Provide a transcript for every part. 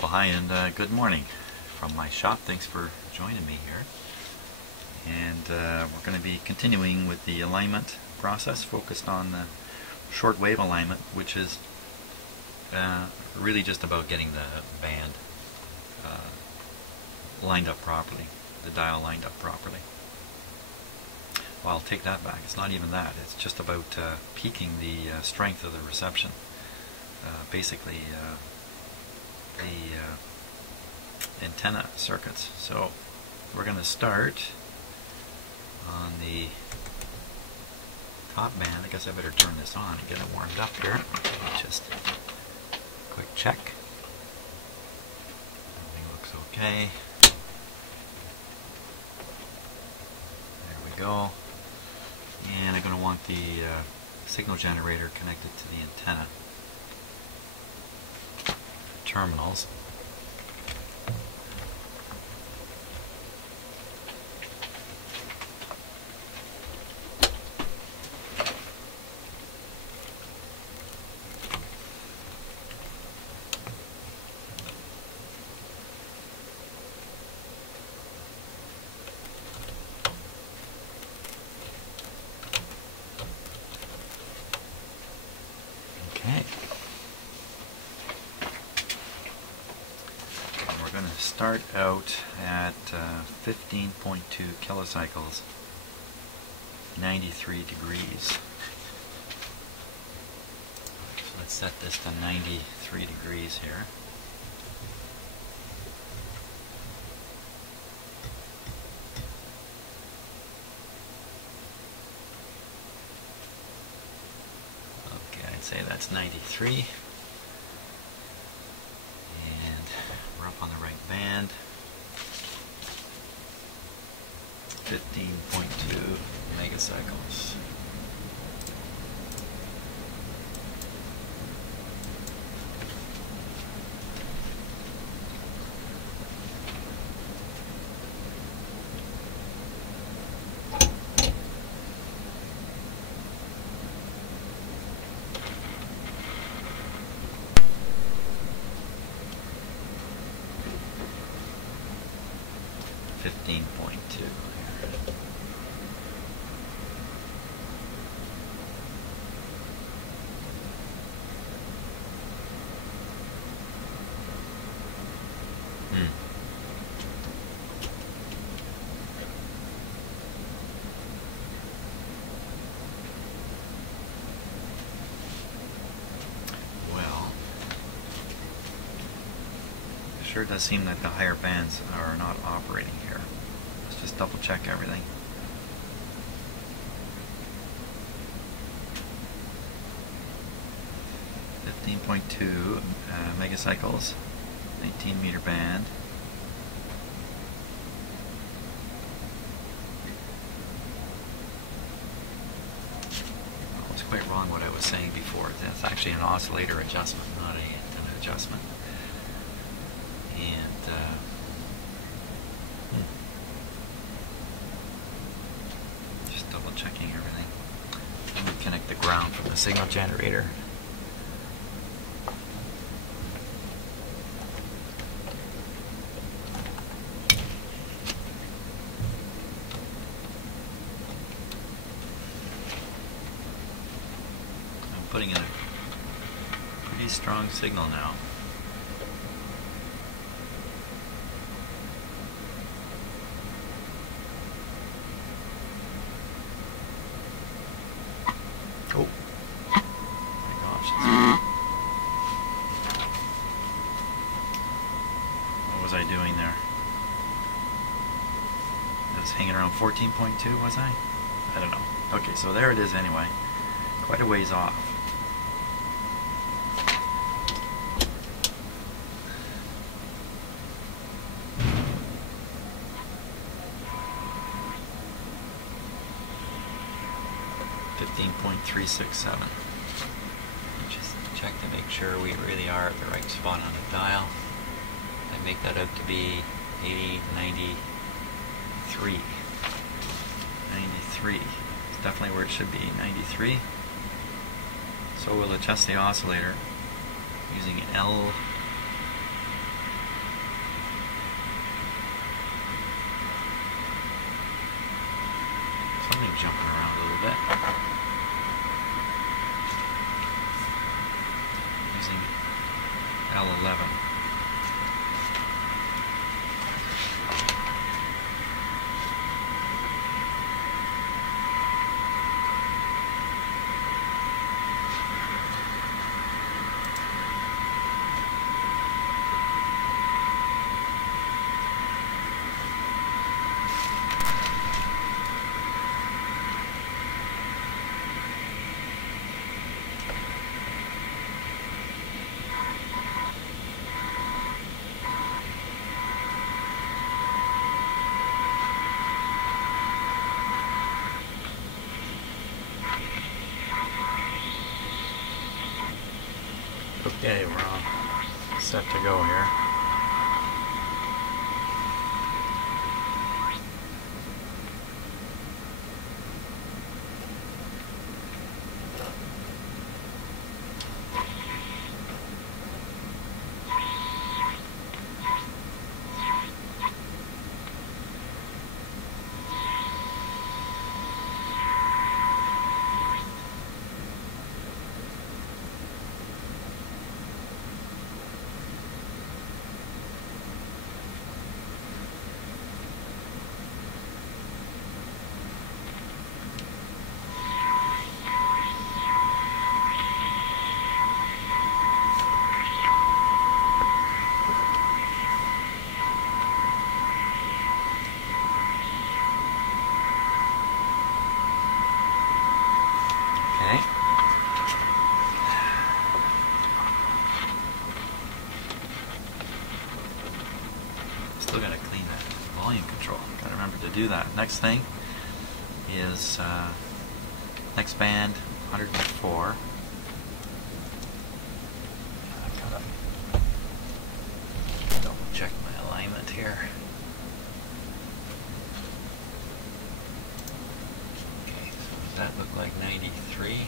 Well, hi and good morning from my shop. Thanks for joining me here. And we're going to be continuing with the alignment process focused on the shortwave alignment, which is really just about getting the band lined up properly, the dial lined up properly. Well, I'll take that back. It's not even that. It's just about peaking the strength of the reception. Basically, the antenna circuits. So we're going to start on the top band. I guess I better turn this on and get it warmed up here. Just a quick check. Everything looks okay. There we go. And I'm going to want the signal generator connected to the antenna terminals. Okay. We're going to start out at 15.2 kilocycles, 93 degrees. So let's set this to 93 degrees here. Say that's 93, and we're up on the right band. 15.2 megacycles. Sure does seem like the higher bands are not operating here. Let's just double check everything. .2 megacycles, 19 meter band. I was quite wrong what I was saying before. That's actually an oscillator adjustment, not an antenna adjustment. And just double checking everything. Let me connect the ground from the signal generator. I'm putting in a pretty strong signal now. Oh my gosh. What was I doing there? I was hanging around 14.2, was I? I don't know. Okay, so there it is anyway. Quite a ways off. .367. Just check to make sure we really are at the right spot on the dial. I make that out to be 93. 93. It's definitely where it should be, 93. So we'll adjust the oscillator using jumping around a little bit. Using L11. Okay, we're all set to go here. Still got to clean that volume control. Got to remember to do that. Next thing is next band 104. I've got to double check my alignment here. Okay, so does that look like 93?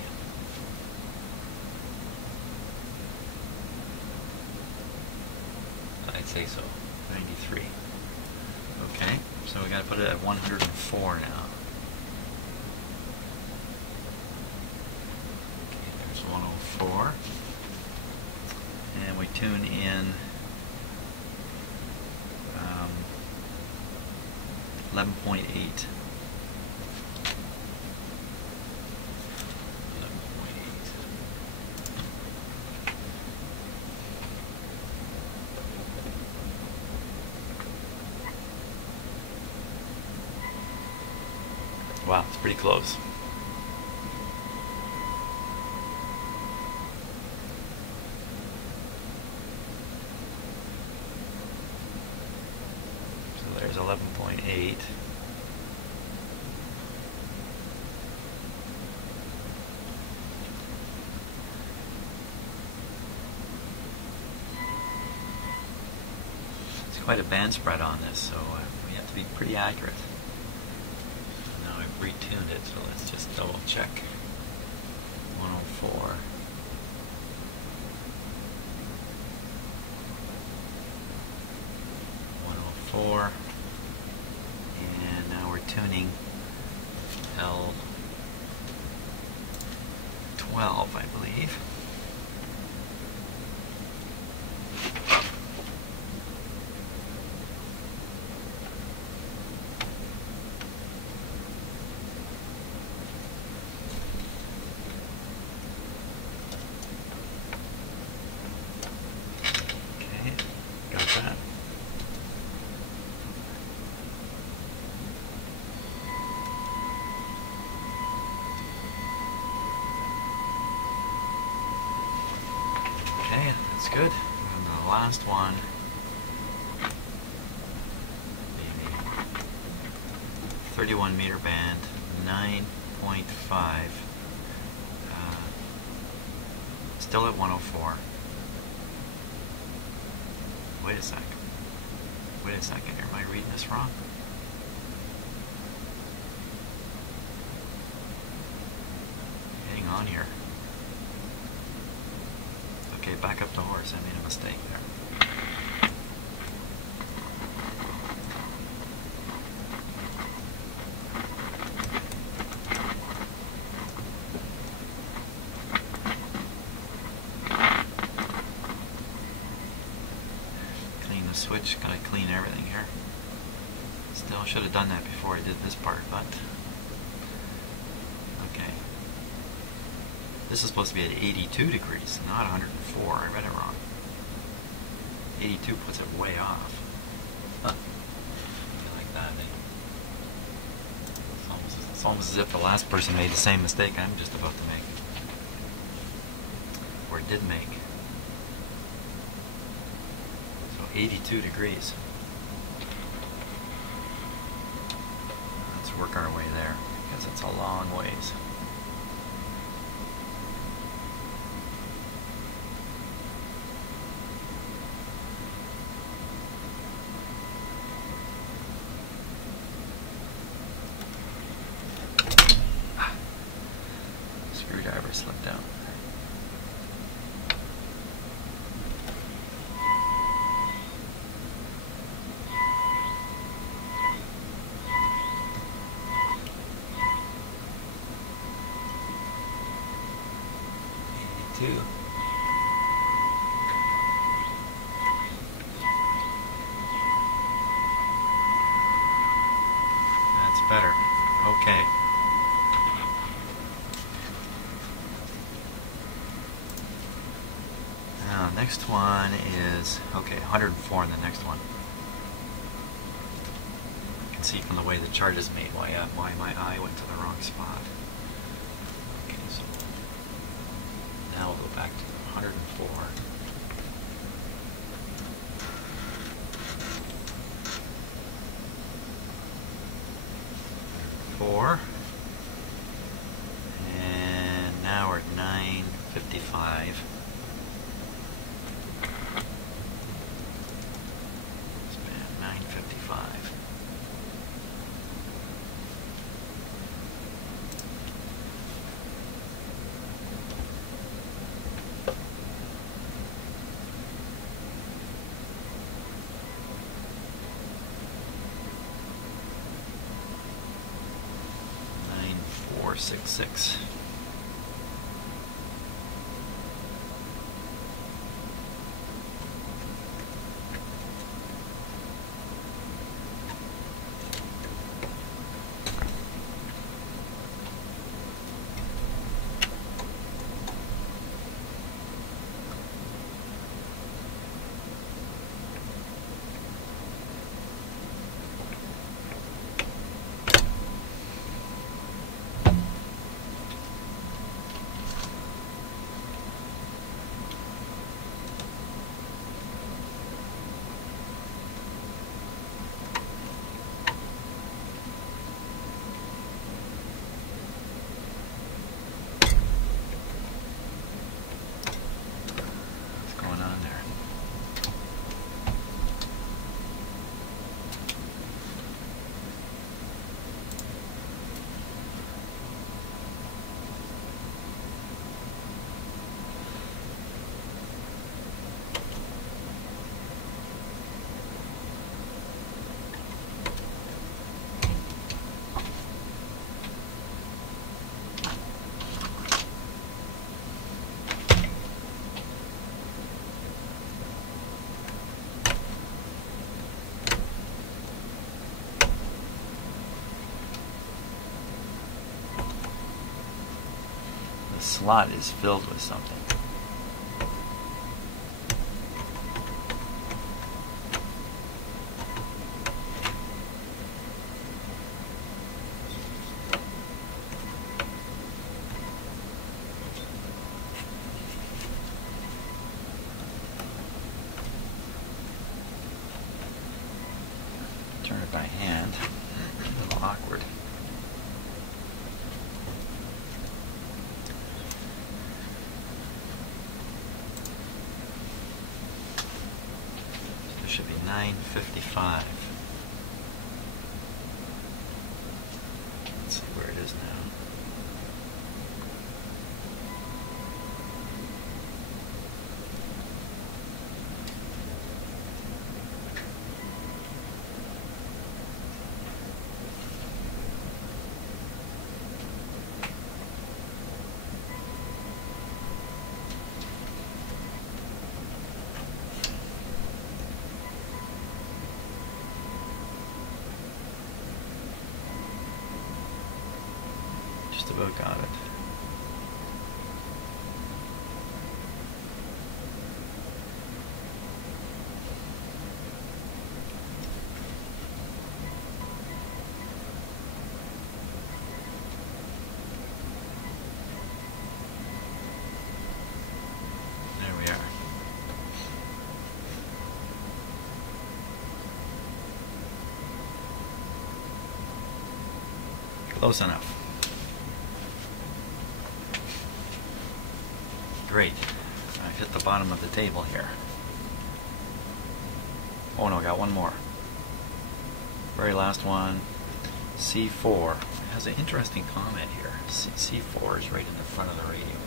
I'd say so. 93. Okay, so we got to put it at 104 now. Okay, there's 104. And we tune in 11.8. Wow, it's pretty close. So there's 11.8. It's quite a band spread on this, so we have to be pretty accurate. Retuned it, so let's just double check. 104. And now we're tuning L12, I believe. Okay, that's good. And the last one, maybe 31 meter band, 9.5, still at 104. Wait a sec. Wait a second here, am I reading this wrong? Hang on here. Okay, back up the horse. I made a mistake there. switch, gotta clean everything here. Still should have done that before I did this part, but okay. This is supposed to be at 82 degrees, not 104. I read it wrong. 82 puts it way off. Huh. Like that, eh? It's almost as if the last person made the same mistake I'm just about to make. Or did make. So 82 degrees. Let's work our way there, because it's a long ways. Screwdriver slipped down. That's better. Okay. Now, next one is, okay, 104 in the next one. You can see from the way the chart is made why my eye went to the wrong spot. Okay, so now we'll go back to 104. 4, and now we're at 9:55. Span 9:55. Or 6.6. Slot is filled with something. Turn it by hand. A little awkward. Should be 9:55. Let's see where it is now. about got it. There we are. Close enough. Great. I've hit the bottom of the table here. Oh no, I got one more. Very last one. C4. It has an interesting comment here. C4 is right in the front of the radio here.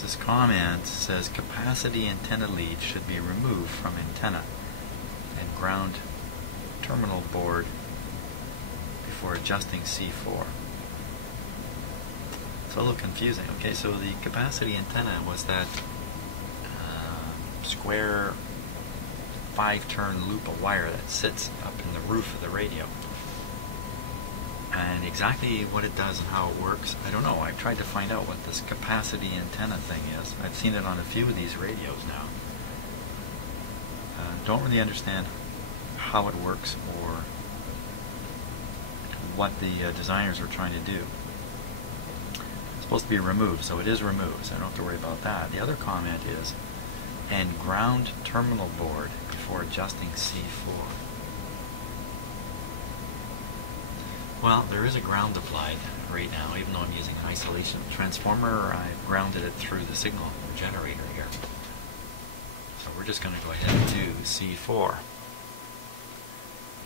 This comment says capacity antenna lead should be removed from antenna and ground terminal board before adjusting C4. It's a little confusing. Okay, so the capacity antenna was that square 5-turn loop of wire that sits up in the roof of the radio. And exactly what it does and how it works, I don't know. I've tried to find out what this capacity antenna thing is. I've seen it on a few of these radios now. Don't really understand how it works or what the designers were trying to do. It's supposed to be removed, so it is removed, so I don't have to worry about that. The other comment is, and ground terminal board before adjusting C4. Well, there is a ground applied right now, even though I'm using an isolation transformer. I've grounded it through the signal generator here. So we're just going to go ahead and do C4.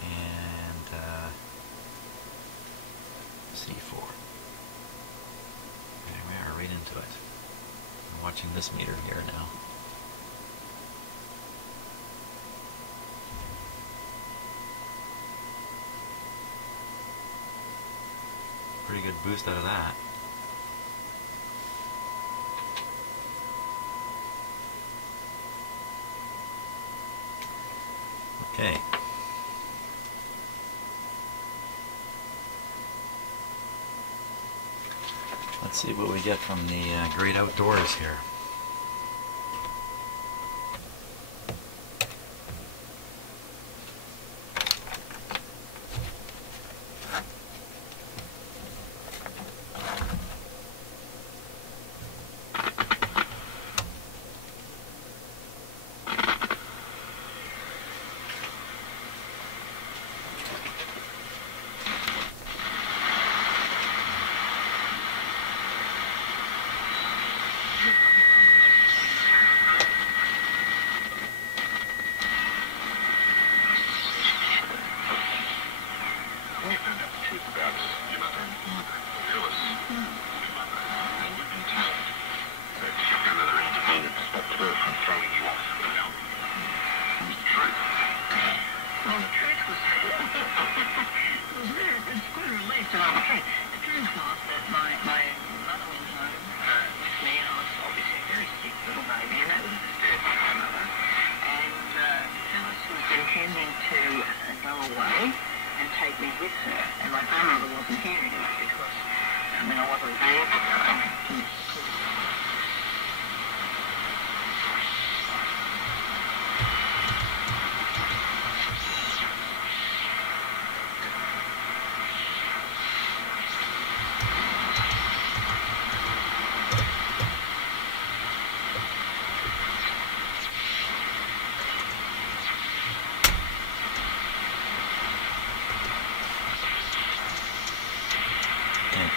And C4. There we are, right into it. I'm watching this meter here now. Pretty good boost out of that. Okay. Let's see what we get from the great outdoors here.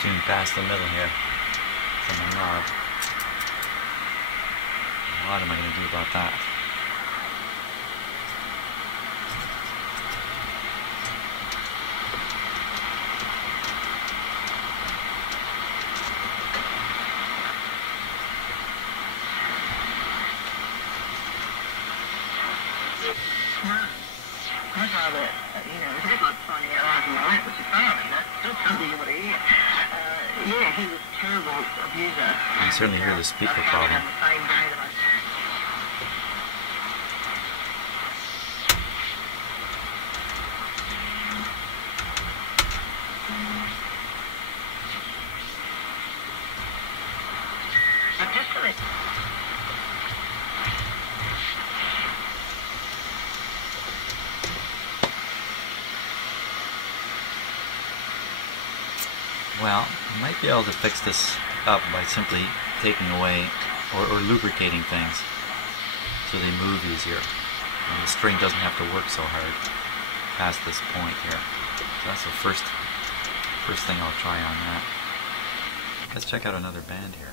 Tune past the middle here from the knob. What am I going to do about that? Yeah, he was a terrible abuser. You can certainly hear the speaker problem. Well, you might be able to fix this up by simply taking away or lubricating things so they move easier. And the string doesn't have to work so hard past this point here. So that's the first thing I'll try on that. Let's check out another band here.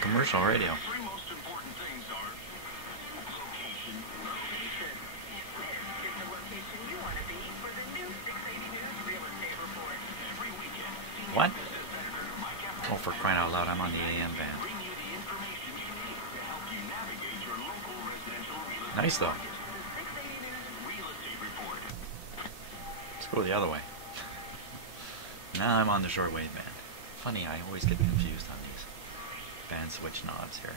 Commercial radio. Three most important things are location. Location. This is the location you want to be for the new 680 News Real Estate Report. Every weekend. What? Oh, for crying out loud, I'm on the AM band. Bring you the information you need to help you navigate your local residential real estate. Nice though. The 680 News Real Estate Report. Let's go the other way. Now I'm on the shortwave band. Funny, I always get confused on these band switch knobs here.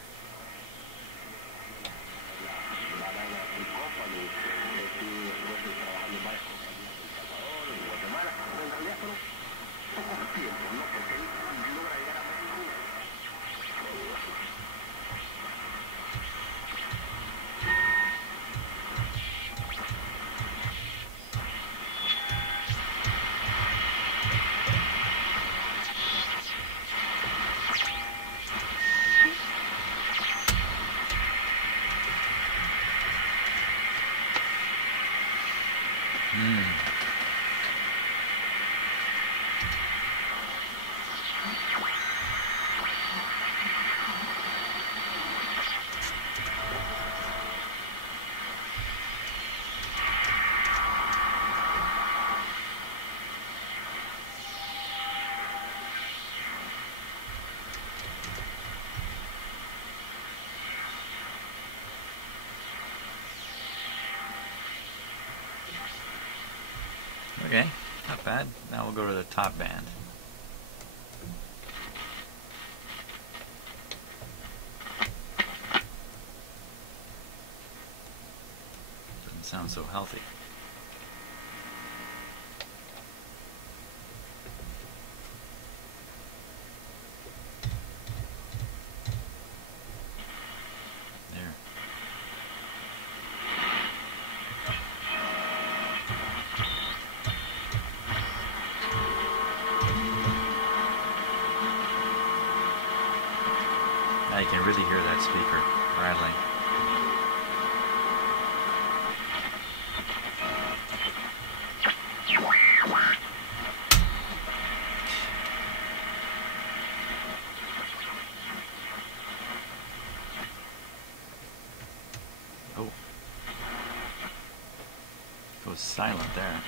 Okay, not bad. Now we'll go to the top band. Doesn't sound so healthy. There. Now you can really hear that speaker rattling. Oh. Goes silent there.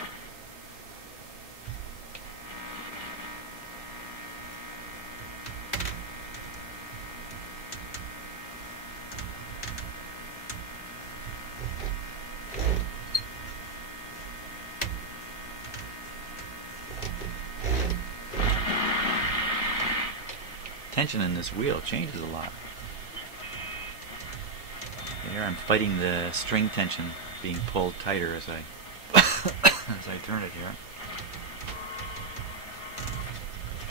Tension in this wheel changes a lot. Here I'm fighting the string tension being pulled tighter as I as I turn it here.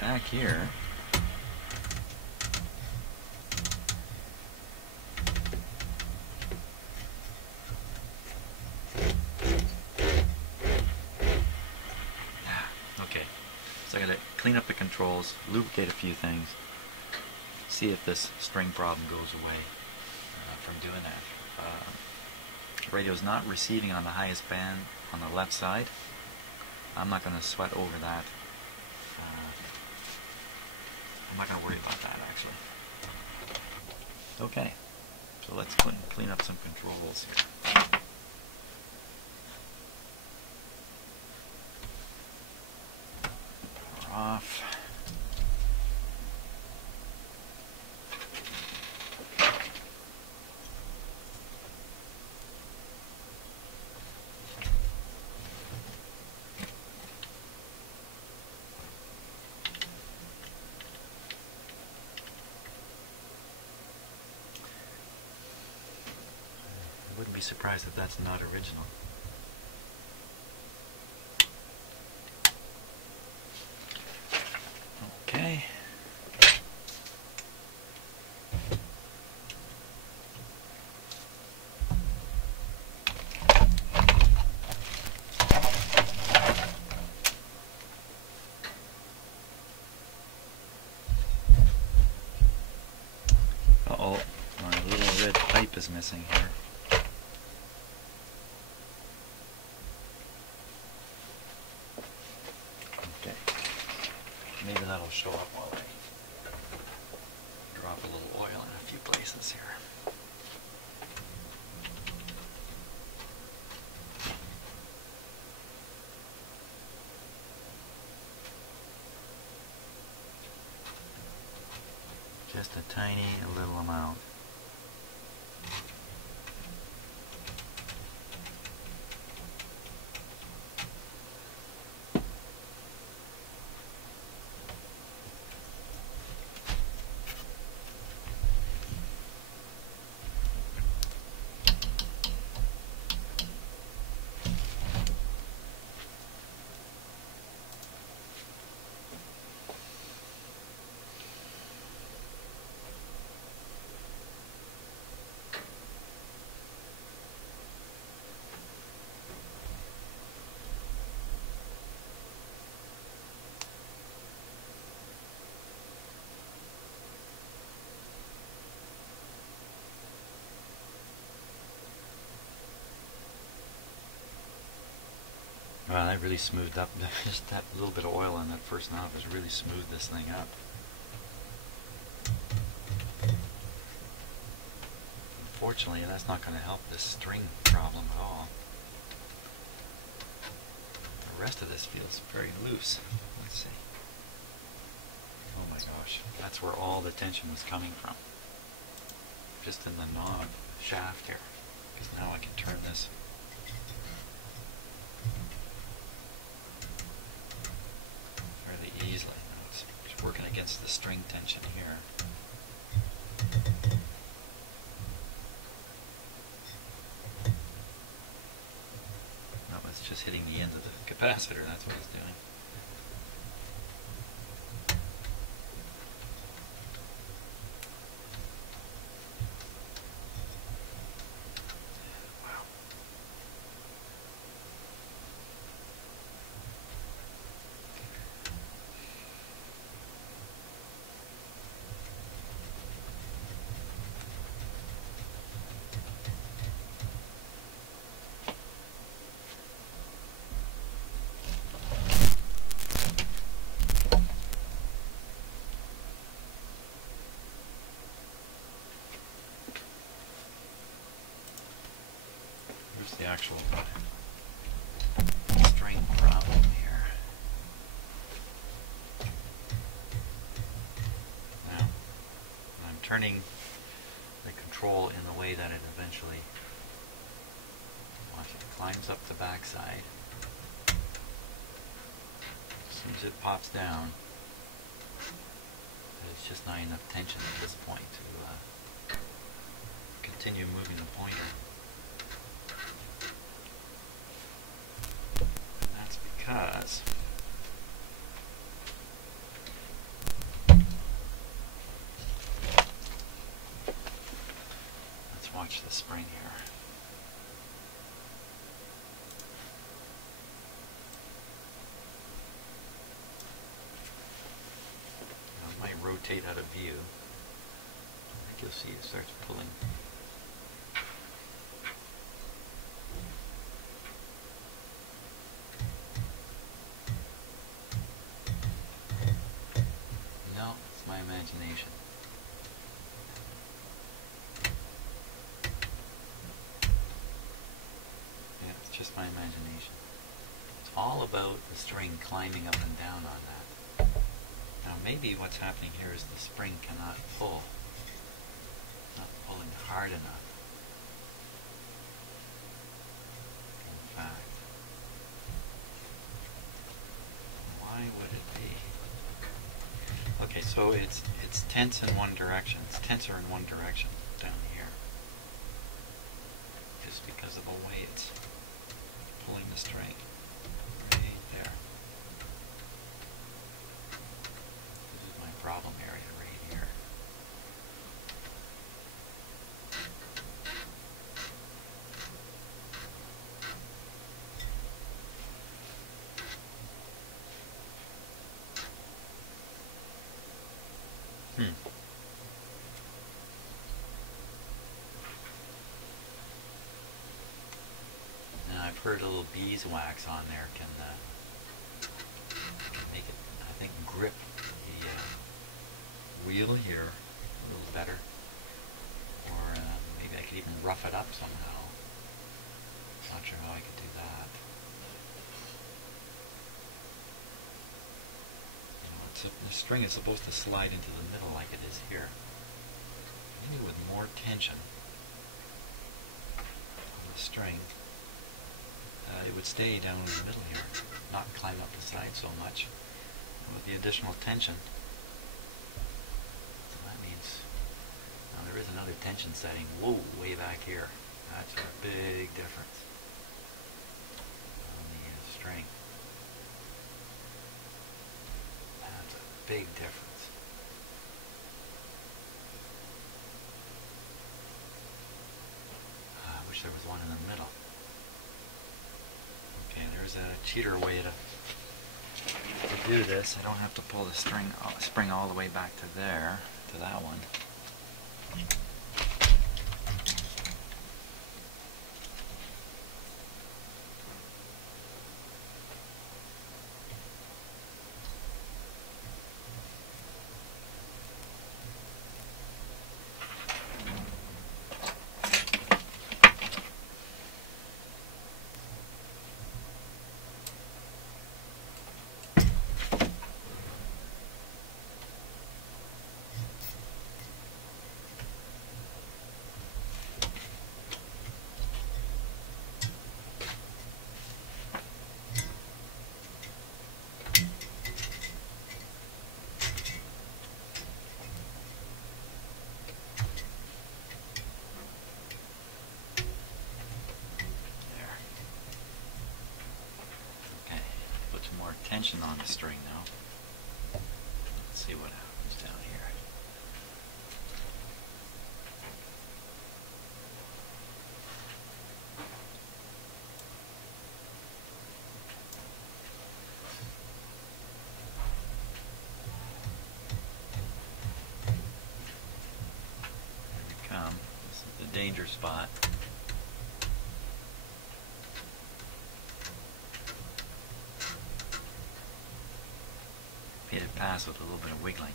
Back here, okay, so I gotta clean up the controls, lubricate a few things, see if this string problem goes away from doing that. The radio is not receiving on the highest band on the left side. I'm not going to sweat over that. I'm not going to worry about that actually. Okay, so let's clean up some controls here. Power off. I wouldn't be surprised if that's not original. Okay. Uh-oh, my little red pipe is missing here. Okay, maybe that'll show up while I drop a little oil in a few places here. Just a tiny little amount. Wow, that really smoothed up. Just that little bit of oil on that first knob has really smoothed this thing up. Unfortunately, that's not going to help this string problem at all. The rest of this feels very loose. Let's see. Oh my gosh, that's where all the tension was coming from. Just in the knob shaft here. Because now I can turn this. Easily. Now it's working against the string tension here. No, it's just hitting the end of the capacitor, that's what it's doing. The actual string problem here. Now, I'm turning the control in the way that it eventually, watch it, climbs up the backside. As soon as it pops down, there's just not enough tension at this point to continue moving the pointer. Because let's watch the spring here. Now it might rotate out of view. I think you'll see it starts pulling. just my imagination. It's all about the string climbing up and down on that. Now maybe what's happening here is the spring cannot pull. It's not pulling hard enough. In fact, why would it be? Okay, so it's tense in one direction. It's tenser in one direction down here. Just because of the way it's pulling the string. Right there. This is my problem area right here. Now I've heard a little beeswax on there can make it, I think, grip the wheel here a little better. Or maybe I could even rough it up somehow. Not sure how I could do that. The string is supposed to slide into the middle like it is here. Maybe with more tension on the string, it would stay down in the middle here, not climb up the side so much. And with the additional tension, so that means, now there is another tension setting, whoa, way back here. That's a big difference on the string. Big difference. I wish there was one in the middle. Okay, there's a cheater way to do this. I don't have to pull the spring all the way back to there, to that one. Tension on the string now. Let's see what happens down here. Here we come. This is the danger spot. It pass with a little bit of wiggling.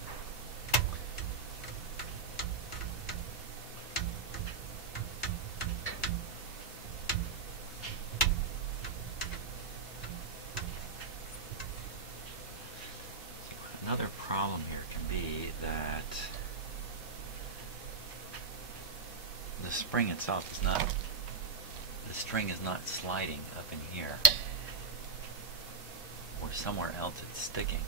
Another problem here can be that the spring itself is not, the string is not sliding up in here, or somewhere else it's sticking.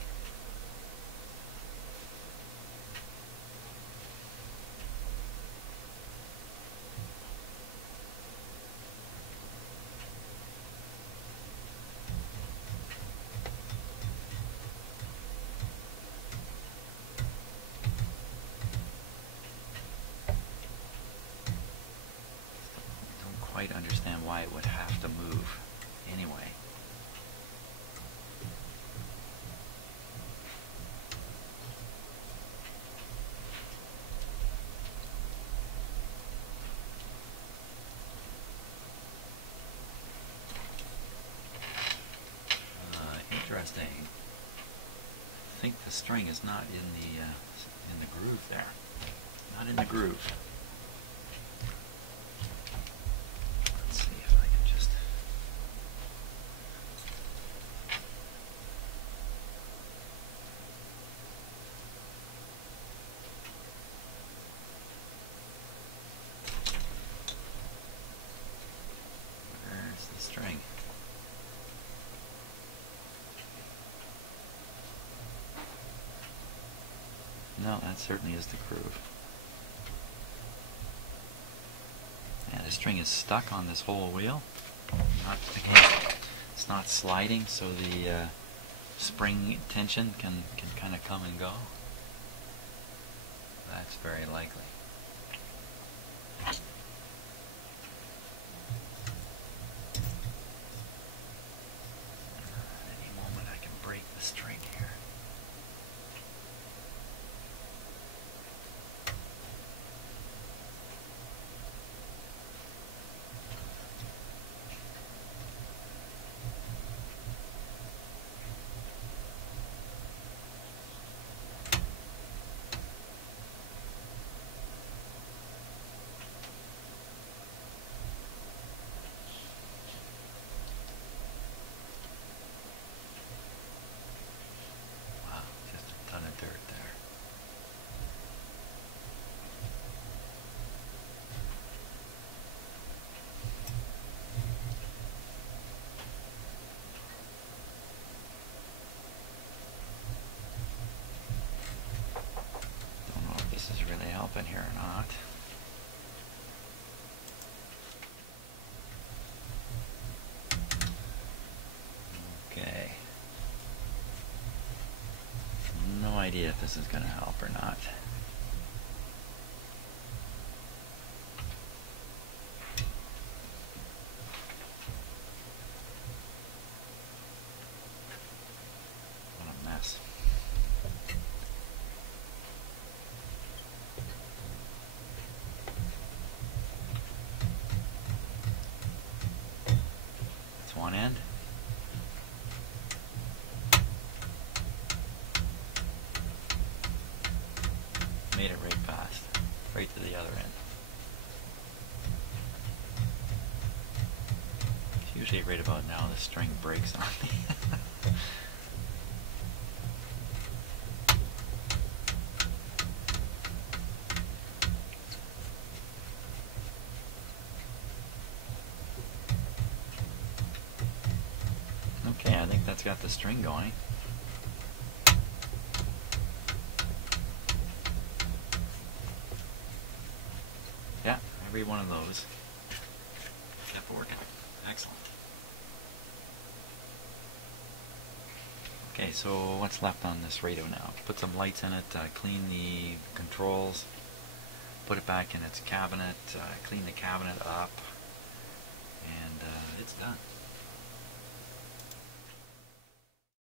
Quite understand why it would have to move anyway. Interesting. I think the string is not in the groove there. Not in the groove. the string. No, that certainly is the groove. And the string is stuck on this whole wheel. Again, it's not sliding, so the spring tension can kind of come and go. That's very likely. Any moment I can break the string here. In here or not. Okay. No idea if this is going to help or not. What a mess. One end. Made it right past, right to the other end. It's usually right about now the string breaks on me. Okay, I think that's got the string going. Yeah, every one of those kept working. Excellent. Okay, so what's left on this radio now? Put some lights in it, clean the controls, put it back in its cabinet, clean the cabinet up.